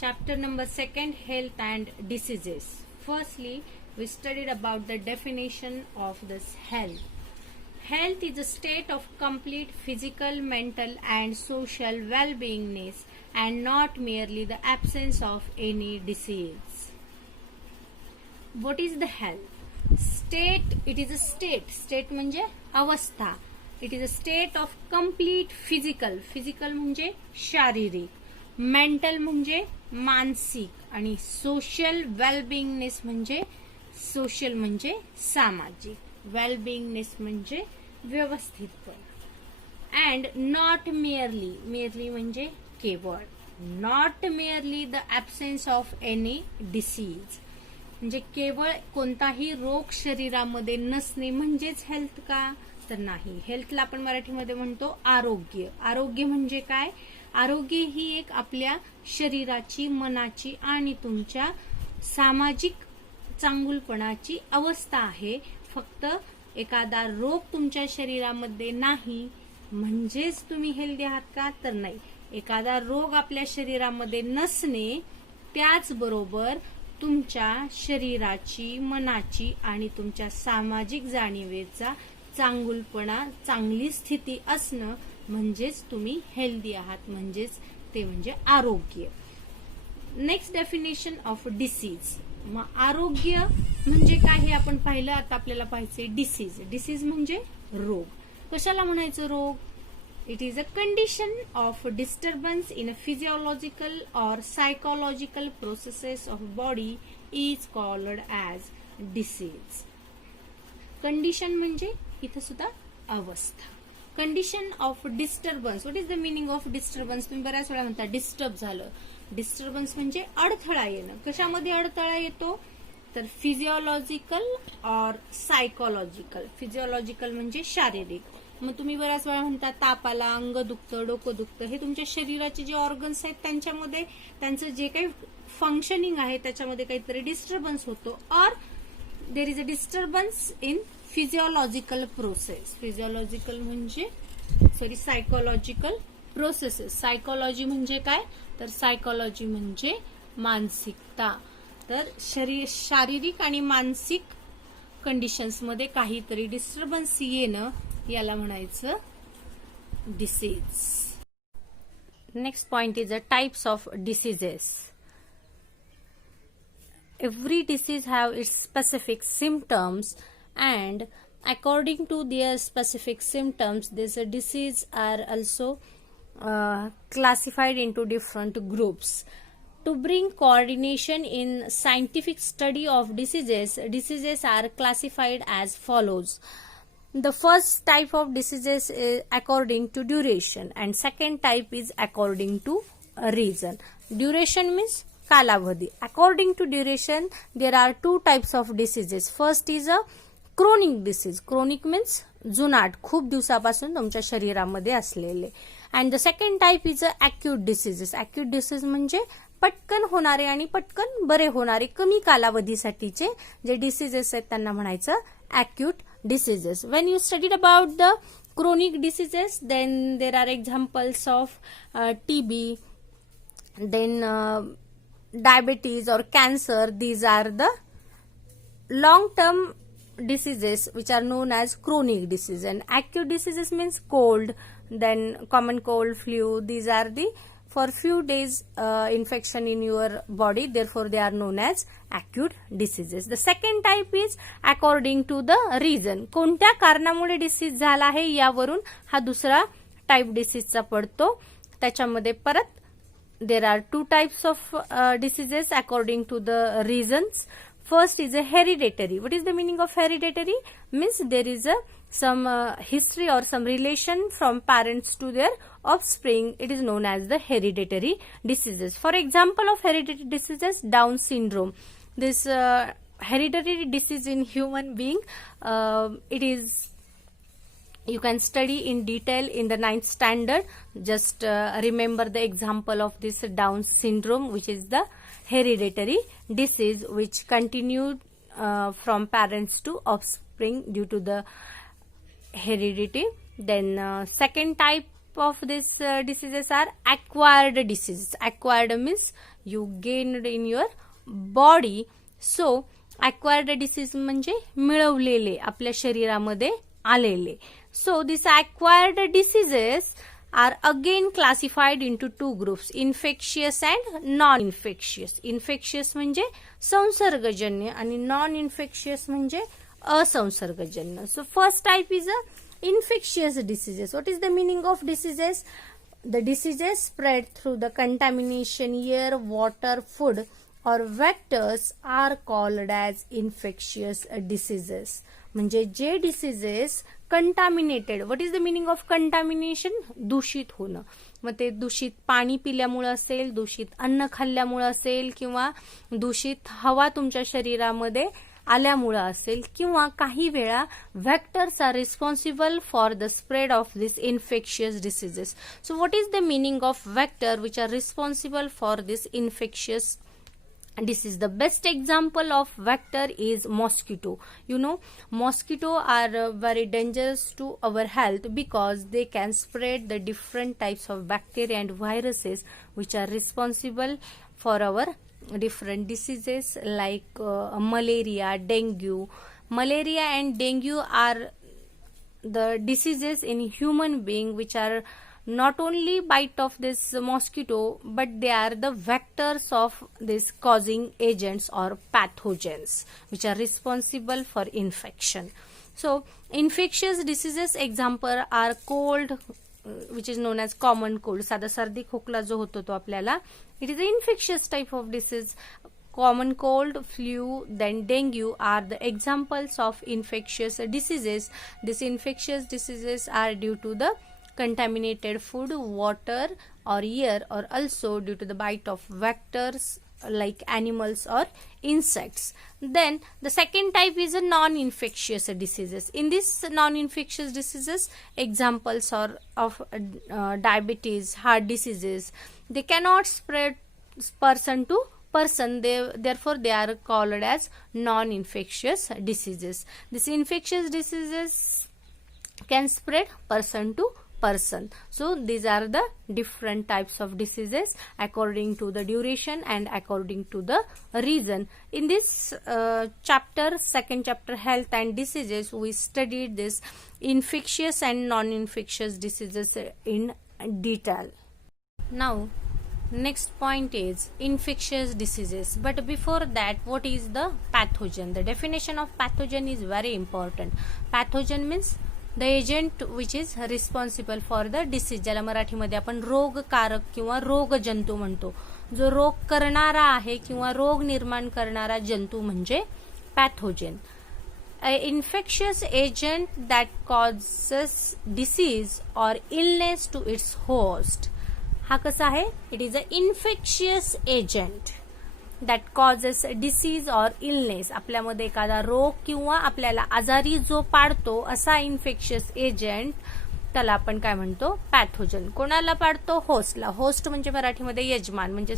Chapter number 2, Health and Diseases. Firstly, we studied about the definition of this health. Health is a state of complete physical, mental and social well-beingness and not merely the absence of any disease. What is the health? State, it is a state. State म्हणजे अवस्था. It is a state of complete physical. Physical म्हणजे शारीरिक. Mental म्हणजे मानसिक आणि social वेलबिंगनेस म्हणजे social म्हणजे सामाजिक. वेलबिंगनेस म्हणजे व्यवस्थितपणा. अँड नॉट मिअरली, मिअरली म्हणजे केवळ. Not merely the absence of any disease म्हणजे केवळ कोणताही रोग शरीरामध्ये नसणे म्हणजेच हेल्थ का? तर नाही. हेल्थला आपण मराठीमध्ये म्हणतो आरोग्य. आरोग्य म्हणजे काय? आरोग्य ही एक आपल्या शरीराची, मनाची आणि तुमच्या सामाजिक चांगुलपणाची अवस्था आहे. फक्त एखादा रोग तुमच्या शरीरामध्ये नाही म्हणजेच तुम्ही हेल्दी आहात का? तर नाही. एखादा रोग आपल्या शरीरामध्ये नसणे त्याचबरोबर तुमच्या शरीराची, मनाची आणि तुमच्या सामाजिक जाणीवेचा चांगुलपणा, चांगली स्थिती असणं म्हणजेच तुम्ही हेल्दी आहात, म्हणजेच ते म्हणजे आरोग्य. Next definition of disease. मग आरोग्य म्हणजे काय हे आपण पाहिलं. आता आपल्याला पाहायचे डिसीज. डिसीज म्हणजे रोग. कशाला म्हणायचं रोग? It is a condition of disturbance in a physiological or psychological processes of body is called as disease. Condition म्हणजे इथं सुद्धा अवस्था. Condition of disturbance. What is the meaning of disturbance? तुम्ही बऱ्याच वेळा म्हणता डिस्टर्ब झालं. डिस्टर्बन्स म्हणजे अडथळा येणं. कशामध्ये अडथळा येतो? तर फिजिओलॉजिकल और सायकोलॉजिकल. फिजिओलॉजिकल म्हणजे शारीरिक. मग तुम्ही बऱ्याच वेळा म्हणता ताप आला, अंग दुखतं, डोकं दुखतं. हे तुमच्या शरीराचे जे ऑर्गन्स आहेत त्यांच्यामध्ये त्यांचं जे काही फंक्शनिंग आहे त्याच्यामध्ये काहीतरी डिस्टर्बन्स होतो. और देर is a disturbance in physiological process. Physiological म्हणजे सायकोलॉजिकल प्रोसेसेस. सायकोलॉजी म्हणजे काय? तर सायकोलॉजी म्हणजे मानसिकता. तर शारीरिक आणि मानसिक कंडिशन्समध्ये काहीतरी डिस्टर्बन्स येणं याला म्हणायचं disease. Next point is a types of diseases. Every disease have its specific symptoms and according to their specific symptoms these diseases are also classified into different groups. To bring coordination in scientific study of diseases are classified as follows. The first type of diseases is according to duration and second type is according to reason. Duration means कालावधी. According to duration, there are two types of diseases. First is a chronic disease. Chronic means जुनाट, खूप दिवसापासून तुमच्या शरीरामध्ये असलेले. And the second type is a acute diseases. Acute disease म्हणजे पटकन होणारे आणि पटकन बरे होणारे, कमी कालावधीसाठीचे जे डिसीजेस आहेत त्यांना म्हणायचं acute diseases. When you studied about the chronic diseases, then there are examples of TB, then diabetes or cancer. These are the long term diseases which are known as chronic disease. And acute diseases means cold, then common cold, flu. These are the for few days infection in your body, therefore they are known as acute diseases. The second type is according to the reason. कोणत्या कारणामुळे disease झाला आहे यावरून हा दुसरा type डिसीजचा पडतो. त्याच्यामध्ये परत there are two types of diseases according to the reasons. First is a hereditary. What is the meaning of hereditary? Means there is some history or some relation from parents to their offspring. It is known as the hereditary diseases. For example of hereditary diseases, Down syndrome. This hereditary disease in human being, it is you can study in detail in the 9th standard. Just remember the example of this Down syndrome, which is the hereditary disease which continued from parents to offspring due to the heredity. Then second type of these diseases are acquired diseases. Acquired means you gained in your body. So acquired disease म्हणजे मिळवलेले, आपल्या शरीरामध्ये आलेले. So these acquired diseases are again classified into two groups, infectious and non-infectious. Infectious म्हणजे संसर्गजन्य आणि non-infectious म्हणजे असंसर्गजन्य. So first type is a infectious diseases. What is the meaning of diseases? The diseases spread through the contamination, air, water, food or vectors are called as infectious diseases. म्हणजे जे diseases contaminated. What is the meaning of contamination? दूषित होणं. मग ते दूषित पाणी पिल्यामुळे असेल, दूषित अन्न खाल्ल्यामुळे असेल, किंवा दूषित हवा तुमच्या शरीरामध्ये आल्यामुळे असेल, किंवा काही वेळा vectors are responsible for the spread of this infectious diseases. So what is the meaning of vector which are responsible for this infectious disease? The best example of vector is mosquito. You know, mosquito are very dangerous to our health because they can spread the different types of bacteria and viruses which are responsible for our different diseases like malaria, dengue. Malaria and dengue are the diseases in human being which are not only bite of this mosquito, but they are the vectors of this causing agents or pathogens which are responsible for infection. So infectious diseases example are cold, which is known as common cold. साधा सर्दी खोकला जो होतो तो आपल्याला, it is an infectious type of disease. Common cold, flu, then dengue are the examples of infectious diseases. These infectious diseases are due to the contaminated food, water or air, or also due to the bite of vectors like animals or insects. Then the second type is a non-infectious diseases. In this non-infectious diseases, examples are of diabetes, heart diseases. They cannot spread person to person. Therefore they are called as non-infectious diseases. These infectious diseases can spread person to person. So these are the different types of diseases according to the duration and according to the reason. In this chapter, second chapter, health and diseases, we studied this infectious and non-infectious diseases in detail. Now next point is infectious diseases. But before that, what is the pathogen? The definition of pathogen is very important. Pathogen means the agent which is responsible for the disease. ज्याला मराठीमध्ये आपण रोगकारक किंवा रोगजंतू म्हणतो. जो रोग करणारा आहे किंवा रोग निर्माण करणारा जंतू म्हणजे pathogen. Infectious agent that causes disease or illness to its host. हा कसा आहे? It is an infectious agent that causes disease or illness. आपल्यामध्ये एखादा रोग किंवा आपल्याला आजारी जो पाडतो असा इन्फेक्शियस एजंट, त्याला आपण काय म्हणतो? पॅथोजन. कोणाला पाडतो? होस्टला. होस्ट म्हणजे मराठीमध्ये यजमान, म्हणजे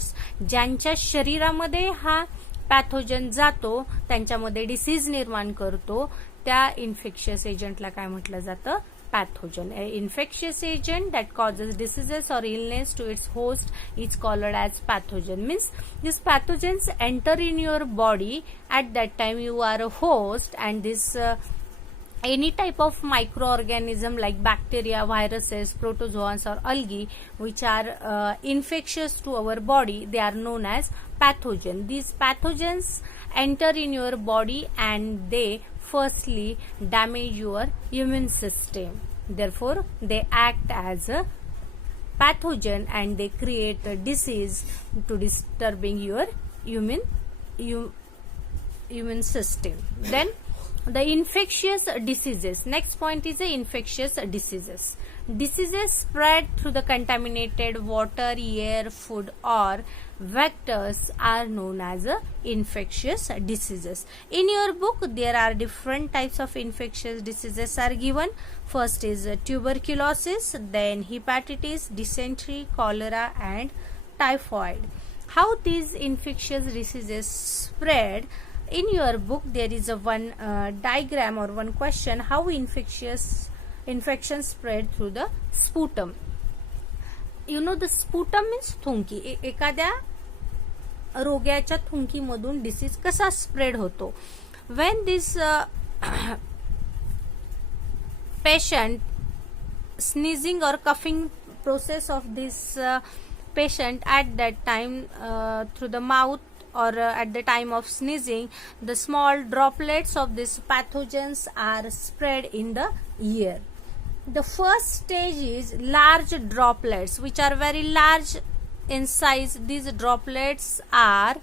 ज्यांच्या शरीरामध्ये हा पॅथोजन जातो त्यांच्यामध्ये डिसीज निर्माण करतो, त्या इन्फेक्शियस एजंटला काय म्हटलं जातं? pathogen. An infectious agent that causes diseases or illness to its host is called as pathogen. Means these pathogens enter in your body. At that time you are a host, and this any type of microorganism like bacteria, viruses, protozoans or algae which are infectious to our body, they are known as pathogen. These pathogens enter in your body and they firstly damage your immune system. Therefore they act as a pathogen and they create a disease to disturbing your immune system. Then the infectious diseases. Next point is the infectious diseases. Diseases spread through the contaminated water, air, food or vectors are known as infectious diseases. In your book there are different types of infectious diseases are given. First is tuberculosis, then hepatitis, dysentery, cholera and typhoid. How these infectious diseases spread? In your book there is a one diagram or one question, how infection spread through the sputum. You know the sputum means थुंकी. एखाद्या रोग्याच्या थुंकीमधून disease कसा spread होतो. When this patient sneezing or coughing process of this patient at that time through the mouth or at the time of sneezing, the small droplets of these pathogens are spread in the ear. The first stage is large droplets which are very large in size. These droplets are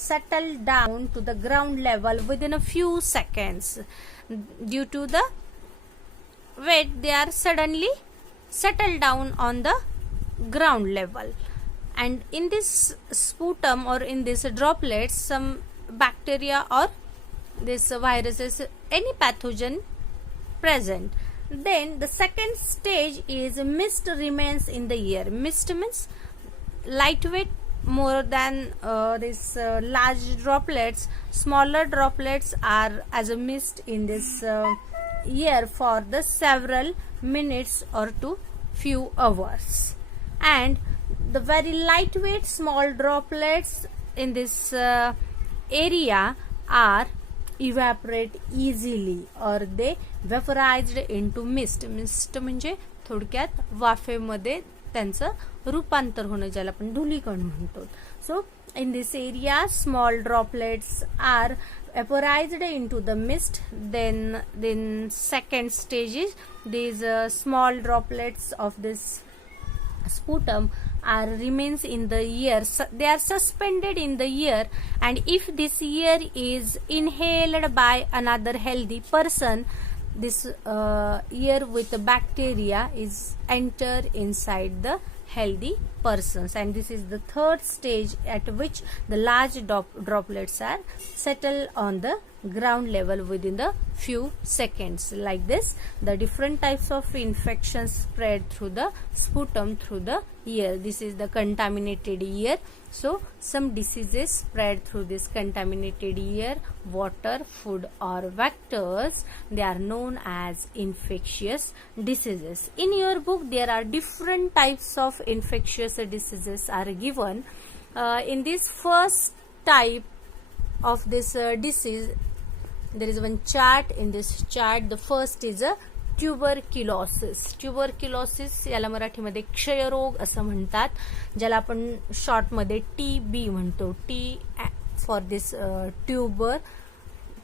settled down to the ground level within a few seconds. Due to the weight, they are suddenly settled down on the ground level, and in this sputum or in this droplets some bacteria or this viruses, any pathogen present. Then the second stage is mist remains in the ear. Mist means lightweight, more than this large droplets. Smaller droplets are as a mist in this ear for the several minutes or to few hours, and the very lightweight small droplets in this area are evaporate easily or they vaporized into mist. Mist म्हणजे थोडक्यात वाफेमध्ये त्यांचं रूपांतर होणं, ज्याला आपण धूलीकण म्हणतो. So in this area small droplets are vaporized into the mist. Then second stage is these small droplets of this sputum are remains in the ear. They are suspended in the ear, and if this ear is inhaled by another healthy person, this ear with the bacteria is enter inside the healthy persons, and this is the third stage at which the large droplets are settled on the ground level within the few seconds. Like this, the different types of infections spread through the sputum through the ear. This is the contaminated ear. So some diseases spread through this contaminated ear, water, food or vectors. They are known as infectious diseases. In your book there are different types of infectious diseases are given. In this first type of this disease, there is one chart. In this chart the first is a tuberculosis. Tuberculosis याला मराठीमध्ये क्षयरोग असं म्हणतात, ज्याला आपण शॉर्टमध्ये TB म्हणतो. T for this tuber,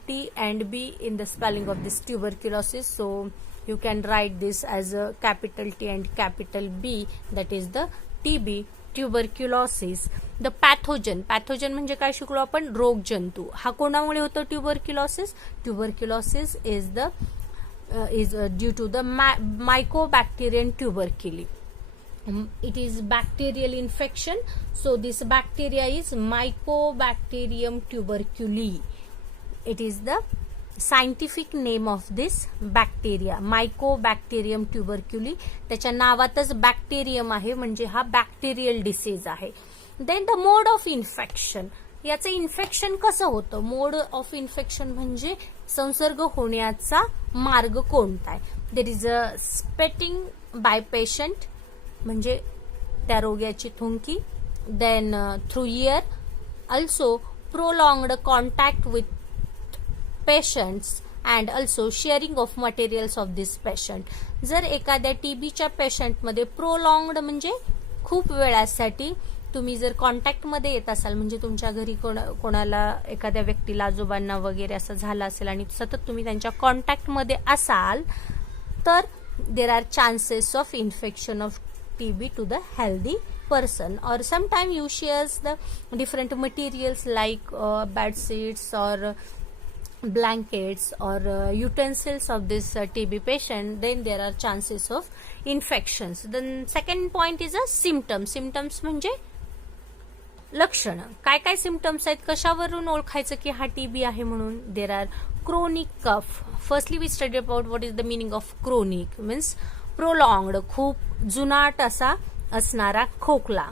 T and B in the spelling of this tuberculosis. So you can write this as a capital T and capital B, that is the TB, tuberculosis. The pathogen. Pathogen म्हणजे काय शिकलो आपण, रोगजंतू. हा कोणामुळे होतो tuberculosis? Tuberculosis is due to the Mycobacterium tuberculum. It is bacterial infection, so this bacteria is Mycobacterium tuberculum. It is the scientific name of this bacteria, Mycobacterium tuberculum. त्याच्या नावातच bacterium आहे, म्हणजे हा बॅक्टेरियल डिसीज आहे. Then the mode of infection. याचं infection कसं होतं? मोड of infection म्हणजे संसर्ग होण्याचा मार्ग कोणता आहे. There is a spitting by patient, म्हणजे त्या रोग्याची थुंकी. Then through air, also prolonged contact with patients and also sharing of materials of this patient. जर एखाद्या टीबीच्या पेशंटमध्ये प्रोलॉंग्ड म्हणजे खूप वेळासाठी तुम्ही जर कॉन्टॅक्टमध्ये येत असाल, म्हणजे तुमच्या घरी कोणाला एखाद्या व्यक्तीला, आजोबांना वगैरे असं झालं असेल आणि सतत तुम्ही त्यांच्या कॉन्टॅक्टमध्ये असाल, तर देर are chances of infection of TB to the healthy person. Or sometime you shares the different materials like bed sheets or blankets or utensils of this TB patient, then there are chances of infections. Then second point is a symptom. Symptoms म्हणजे लक्षण. काय काय symptoms आहेत, कशावरून ओळखायचं की हा TB आहे म्हणून? There are chronic cough. Firstly we study about what is the meaning of chronic. Means prolonged, खूप जुनाट असा असणारा खोकला.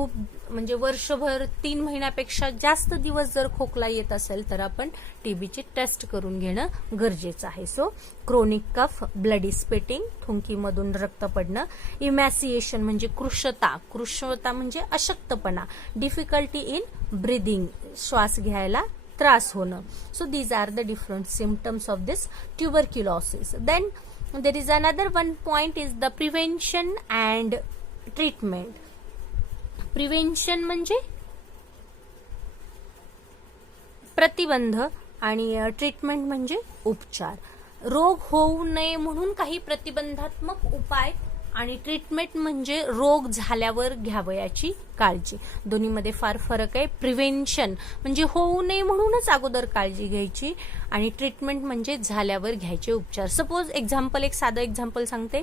खूप म्हणजे वर्षभर 3 महिन्यापेक्षा जास्त दिवस जर खोकला येत असेल तर आपण टीबीची टेस्ट करून घेणं गरजेचं आहे. So chronic cough, bloody spitting, थुंकीमधून रक्त पडणं, इमॅसिएशन म्हणजे कृशता म्हणजे अशक्तपणा, डिफिकल्टी इन ब्रीदिंग, श्वास घ्यायला त्रास होणं. So these are the different symptoms of this tuberculosis. Then there is another one point is the prevention and treatment. Prevention म्हणजे प्रतिबंध आणि ट्रीटमेंट म्हणजे उपचार. रोग होऊ नये म्हणून काही प्रतिबंधात्मक उपाय आणि ट्रीटमेंट म्हणजे रोग झाल्यावर घ्यावयाची काळजी. दोन्हीमध्ये फार फरक आहे. प्रिव्हेन्शन म्हणजे होऊ नये म्हणूनच अगोदर काळजी घ्यायची आणि ट्रीटमेंट म्हणजे झाल्यावर घ्यायचे उपचार. सपोज एक्झाम्पल, एक साधं एक्झाम्पल सांगते.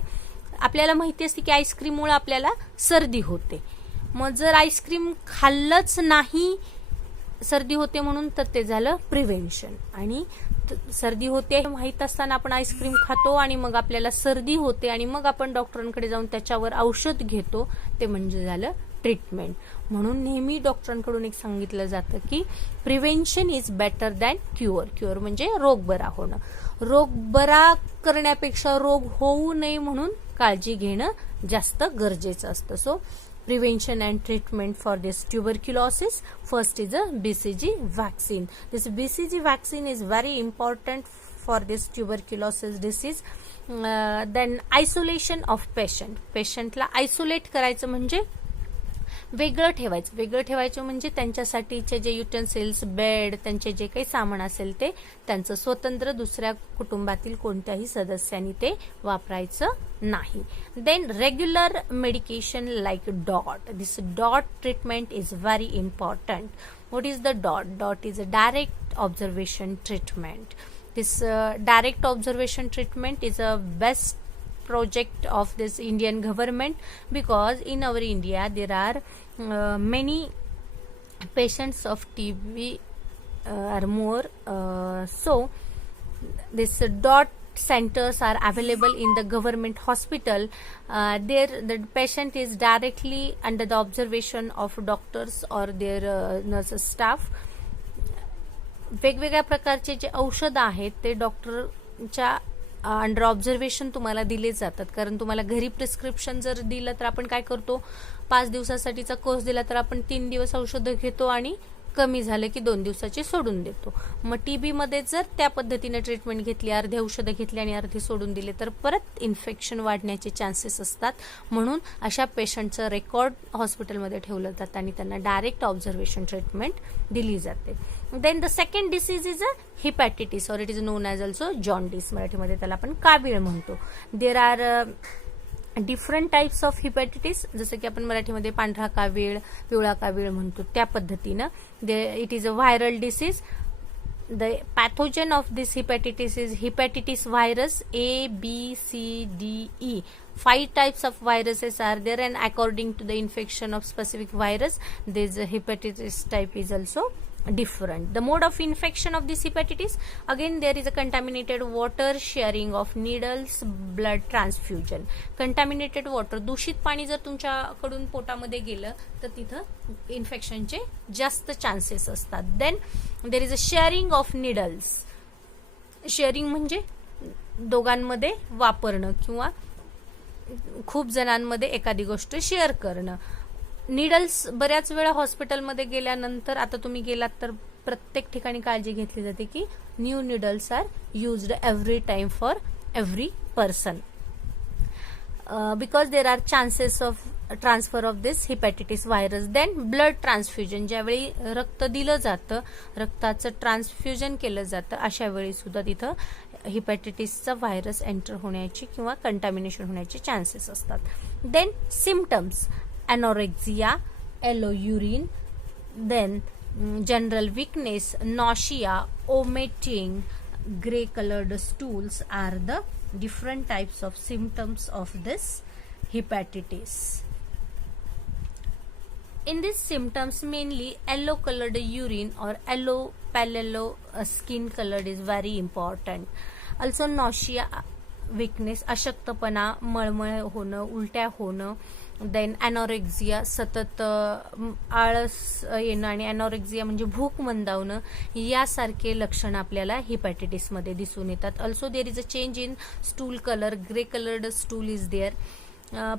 आपल्याला माहिती असते की आईस्क्रीममुळे आपल्याला सर्दी होते. मग जर आईस्क्रीम खाल्लंच नाही सर्दी होते म्हणून तर ते झालं प्रिव्हेन्शन. आणि सर्दी होते माहित असताना आपण आईस्क्रीम खातो आणि मग आपल्याला सर्दी होते आणि मग आपण डॉक्टरांकडे जाऊन त्याच्यावर औषध घेतो, ते म्हणजे झालं ट्रीटमेंट. म्हणून नेहमी डॉक्टरांकडून एक सांगितलं जातं की prevention is better than cure. Cure म्हणजे रोग बरा होणं. रोग बरा करण्यापेक्षा रोग होऊ नये म्हणून काळजी घेणं जास्त गरजेचं असतं. So prevention and treatment for this tuberculosis. First is a BCG vaccine. This BCG vaccine is very important for this tuberculosis disease. Then isolation of patient. Patientला isolate करायचं म्हणजे वेगळं ठेवायचं. वेगळं ठेवायचं म्हणजे त्यांच्यासाठीचे जे युटेन्सिल्स, बेड, त्यांचे जे काही सामान असेल ते त्यांचं स्वतंत्र दुसऱ्या कुटुंबातील कोणत्याही सदस्यांनी ते वापरायचं नाही. Then regular medication like DOT. This DOT treatment is very important. What is the DOT? DOT is a direct observation treatment. This direct observation treatment is a best project of this Indian government, because in our India there are many patients of TB are more. So this dot centers are available in the government hospital. There the patient is directly under the observation of doctors or their nurses staff. वेगवेगळ्या प्रकारचे जे औषध आहेत ते डॉक्टरच्या under observation तुम्हाला दिले जातात. कारण तुम्हाला घरी प्रिस्क्रिप्शन जर दिलं तर आपण काय करतो, 5 दिवसासाठीचा कोर्स दिला तर आपण 3 दिवस औषधं घेतो आणि कमी झालं की 2 दिवसाची सोडून देतो. मग टीबी मध्ये जर त्या पद्धतीने ट्रीटमेंट घेतली, अर्धे औषधं घेतली आणि अर्धे सोडून दिले तर परत इन्फेक्शन वाढण्याचे चान्सेस असतात. म्हणून अशा पेशंटचं रेकॉर्ड हॉस्पिटलमध्ये ठेवलं जातं आणि त्यांना डायरेक्ट ऑब्झर्वेशन ट्रीटमेंट दिली जाते. Then the second disease is a hepatitis, or it is known as also jaundice. मराठीमध्ये त्याला आपण कावीळ म्हणतो. There are different types of hepatitis, जसं की आपण मराठीमध्ये पांढरा कावीळ, पिवळा कावीळ म्हणतो त्या पद्धतीनं. It is a viral disease. The pathogen of this hepatitis is hepatitis virus A, B, C, D, E. 5 types of viruses are there, and according to the infection of specific virus, this hepatitis type is also different. The mode of infection of this hepatitis, again there is a contaminated water, sharing of needles, blood transfusion. Contaminated water, दूषित पाणी जर तुमच्याकडून पोटामध्ये गेलं तर तिथं इन्फेक्शनचे जास्त chances असतात. Then there is a sharing of needles. Sharing म्हणजे दोघांमध्ये वापरणं किंवा खूप जणांमध्ये एखादी गोष्ट शेअर करणं. निडल्स बऱ्याच वेळा हॉस्पिटलमध्ये गेल्यानंतर, आता तुम्ही गेलात तर प्रत्येक ठिकाणी काळजी घेतली जाते की new needles are used every time for every person, because there are chances of transfer of this hepatitis virus. Then blood transfusion, ज्यावेळी रक्त दिलं जातं, रक्ताचं ट्रान्सफ्युजन केलं जातं, अशा वेळी सुद्धा तिथं हिपॅटिटिसचा व्हायरस एंटर होण्याची किंवा कंटॅमिनेशन होण्याचे चान्सेस असतात. Then symptoms, anorexia, yellow urine, then general weakness, nausea, vomiting, gray colored stools are the different types of symptoms of this hepatitis. In these symptoms, mainly yellow colored urine or yellow pale skin colored is very important. Also nausea, weakness, अशक्तपणा, मळमळ होणं, उलट्या होणं, then ॲनॉरेक्झिया, सतत आळस येणं आणि ॲनॉरेक्झिया म्हणजे भूक मंदावणं, यासारखे लक्षण आपल्याला हिपॅटायटिसमध्ये दिसून येतात. Also there is a change in stool colour, grey coloured stool is there.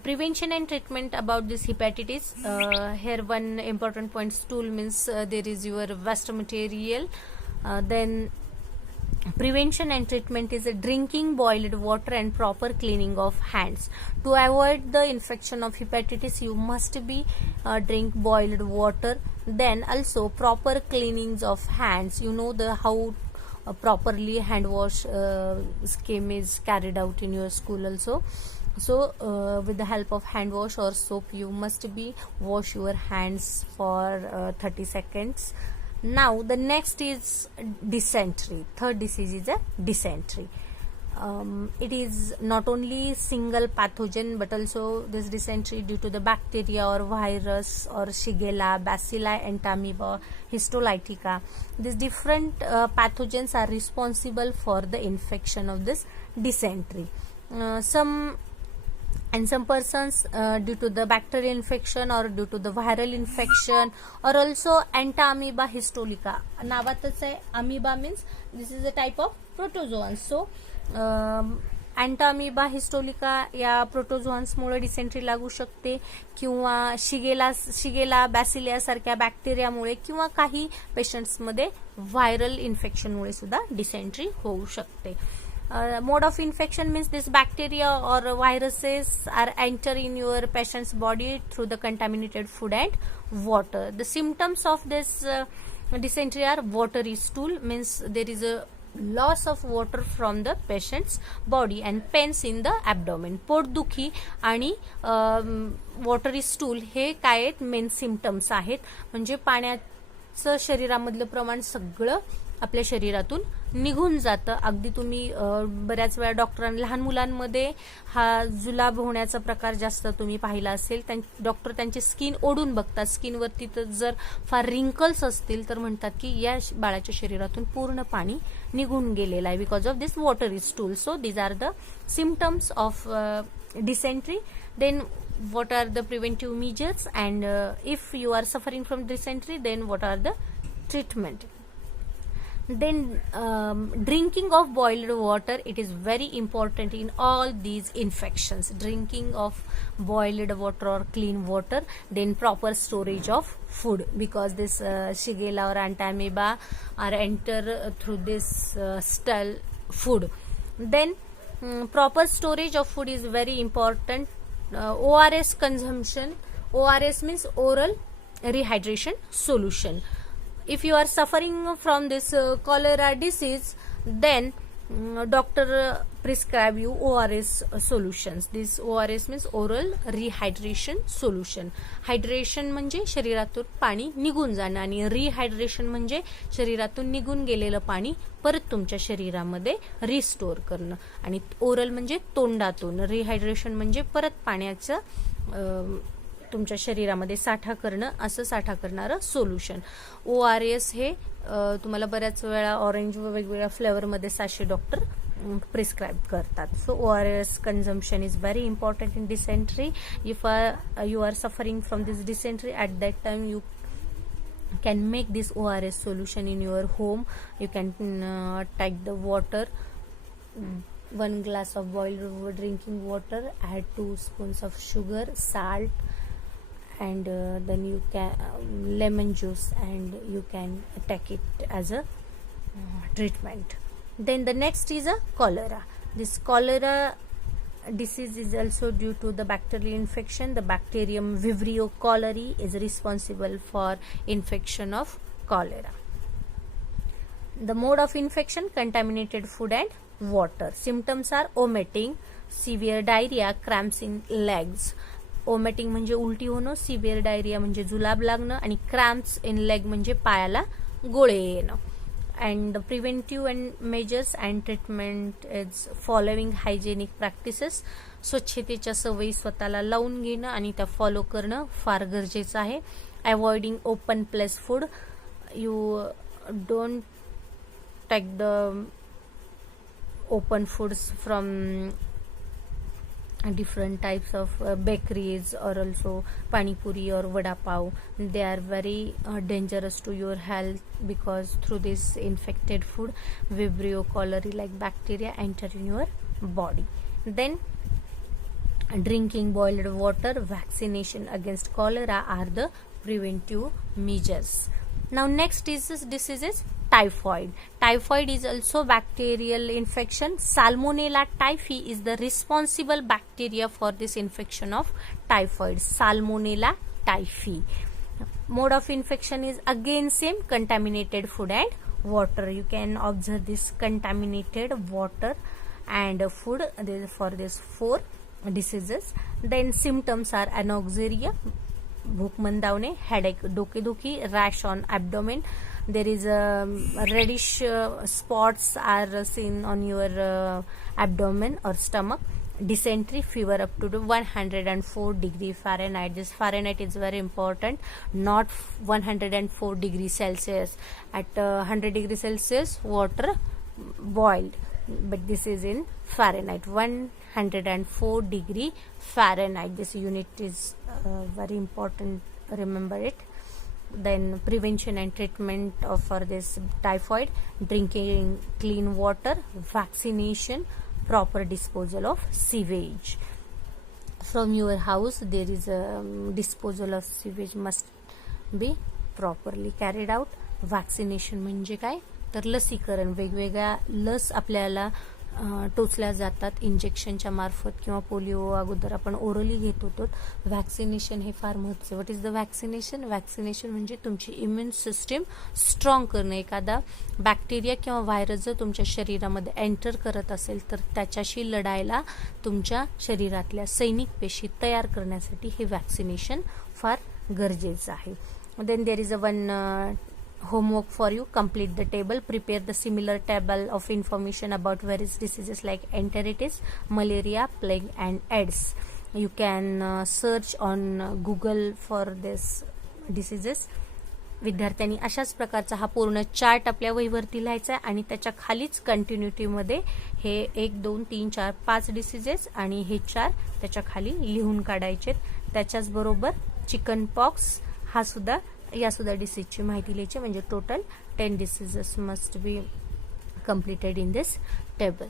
Prevention and treatment about this hepatitis. Here one important point, stool means there is your waste material. Then prevention and treatment is drinking boiled water and proper cleaning of hands. To avoid the infection of hepatitis, you must be drink boiled water. Then also proper cleanings of hands. You know the how properly hand wash scheme is carried out in your school also. So with the help of hand wash or soap, you must be wash your hands for 30 seconds. Now the next is dysentery. Third disease is a dysentery. It is not only single pathogen, but also this dysentery due to the bacteria or virus or Shigella, Bacilli, Entamoeba, Histolytica. These different pathogens are responsible for the infection of this dysentery. Some persons due to the bacterial infection or due to the viral infection or also Entamoeba histolytica. नावातच आहे, amoeba means this is a type of protozoans. So Entamoeba histolytica या प्रोटोझोन्समुळे dysentery लागू शकते, किंवा शिगेला बॅसिलिया सारख्या बॅक्टेरियामुळे, किंवा काही पेशंट्समध्ये व्हायरल इन्फेक्शनमुळे सुद्धा डिसेंट्री होऊ शकते. Mode of infection means this bacteria or viruses are enter in your patient's body through the contaminated food and water. The symptoms of this dysentery are watery stool, means there is a loss of water from the patient's body and pains in the abdomen. पोटदुखी आणि वॉटरी stool हे काय आहेत, main symptoms आहेत. म्हणजे पाण्याचं शरीरामधलं प्रमाण सगळं आपल्या शरीरातून निघून जातं. अगदी तुम्ही बऱ्याच वेळा डॉक्टरांना, लहान मुलांमध्ये हा जुलाब होण्याचा प्रकार जास्त तुम्ही पाहिला असेल. डॉक्टर त्यांची स्किन ओढून बघतात. स्किनवरती जर फार रिंकल्स असतील तर म्हणतात की या बाळाच्या शरीरातून पूर्ण पाणी निघून गेलेलं आहे because of this watery stool. So these are the symptoms of dysentery. Then what are the preventive measures, and if you are suffering from dysentery, then what are the treatment? Then drinking of boiled water, it is very important in all these infections. Drinking of boiled water or clean water. Then proper storage of food, because this Shigella or Entamoeba are enter through this stale food. Then proper storage of food is very important. ORS consumption. ORS means oral rehydration solution. If you are suffering from this cholera disease, then doctor prescribe you ORS solutions. This ORS means oral rehydration solution. Hydration म्हणजे शरीरातून पाणी निघून जाणं, आणि rehydration म्हणजे शरीरातून निघून गेलेलं पाणी परत तुमच्या शरीरामध्ये रिस्टोर करणं, आणि ओरल म्हणजे तोंडातून. रिहायड्रेशन म्हणजे परत पाण्याचं तुमच्या शरीरामध्ये साठा करणं, असं साठा करणारं सोल्युशन. ORS हे तुम्हाला बऱ्याच वेळा ऑरेंज व वेगवेगळ्या फ्लेवरमध्ये साशे डॉक्टर प्रिस्क्राईब करतात. So ORS consumption is very important in dysentery. If you are suffering from this dysentery, at that time you can make this ORS solution in your home. You can take the water, 1 glass of boiled drinking water, add 2 spoons of sugar, salt, and then you can lemon juice, and you can take it as a treatment. Then the next is a cholera. This cholera disease is also due to the bacterial infection. The bacterium Vibrio cholerae is responsible for infection of cholera. The mode of infection, contaminated food and water. Symptoms are vomiting, severe diarrhea, cramps in legs. Vomiting म्हणजे उलटी होणं, severe diarrhoea म्हणजे जुलाब लागणं, आणि cramps in leg म्हणजे पायाला गोळे येणं. And preventive and measures and treatment is following hygienic practices. स्वच्छतेच्या सवयी स्वतःला लावून घेणं आणि त्या फॉलो करणं फार गरजेचं आहे. Avoiding open place food. You don't take the open foods from different types of bakeries or also pani puri or vada pav. They are very dangerous to your health, because through this infected food vibrio cholerae like bacteria enter in your body. Then drinking boiled water, vaccination against cholera are the preventive measures. Now next is this disease is typhoid. Typhoid is also bacterial infection. Salmonella typhi is the responsible bacteria for this infection of typhoid. Salmonella typhi. Mode of infection is again same, contaminated food and water. You can observe this contaminated water and food for this 4 diseases. Then symptoms are anoxia, भूक मंदावणे, headache, डोकेदुखी, rash on abdomen. There is a reddish spots are seen on your abdomen or stomach. Dysentery, fever up to 104 degree Fahrenheit. This Fahrenheit is very important, not 104 degree Celsius. At 100 degree Celsius water boiled, but this is in Fahrenheit. 104 degree Fahrenheit. This unit is very important, remember it. Then prevention and treatment for this typhoid: drinking clean water, vaccination, proper disposal of sewage. From your house there is a disposal of sewage must be properly carried out. Vaccination म्हणजे काय, तर लसीकरण. वेगवेगळ्या लस आपल्याला टोचल्या जातात इंजेक्शनच्या मार्फत, किंवा पोलिओ अगोदर आपण ओरली घेत होतो. वॅक्सिनेशन हे फार महत्त्वाचे. What is the vaccination? Vaccination म्हणजे तुमची इम्युन सिस्टीम स्ट्रॉंग करणं. एखादा बॅक्टेरिया किंवा व्हायरस जर तुमच्या शरीरामध्ये एंटर करत असेल तर त्याच्याशी लढायला तुमच्या शरीरातल्या सैनिक पेशी तयार करण्यासाठी हे वॅक्सिनेशन फार गरजेचं आहे. Then there is a one homework for you: complete the table, prepare the similar table of information about various diseases like enteritis, malaria, plague and AIDS. You can search on Google for this diseases. विद्यार्थ्यांनी अशाच प्रकारचा हा पूर्ण chart आपल्या वहीवरती लिहायचा आहे आणि त्याच्या खालीच कंटिन्युटीमध्ये हे 1 2 3 4 5 डिसीजेस आणि हे 4 त्याच्या खाली लिहून काढायचे. त्याच्याच बरोबर चिकन पॉक्स हा सुद्धा या सुद्धा डिसीजची माहिती लिहायची. म्हणजे total 10 diseases must be completed in this table.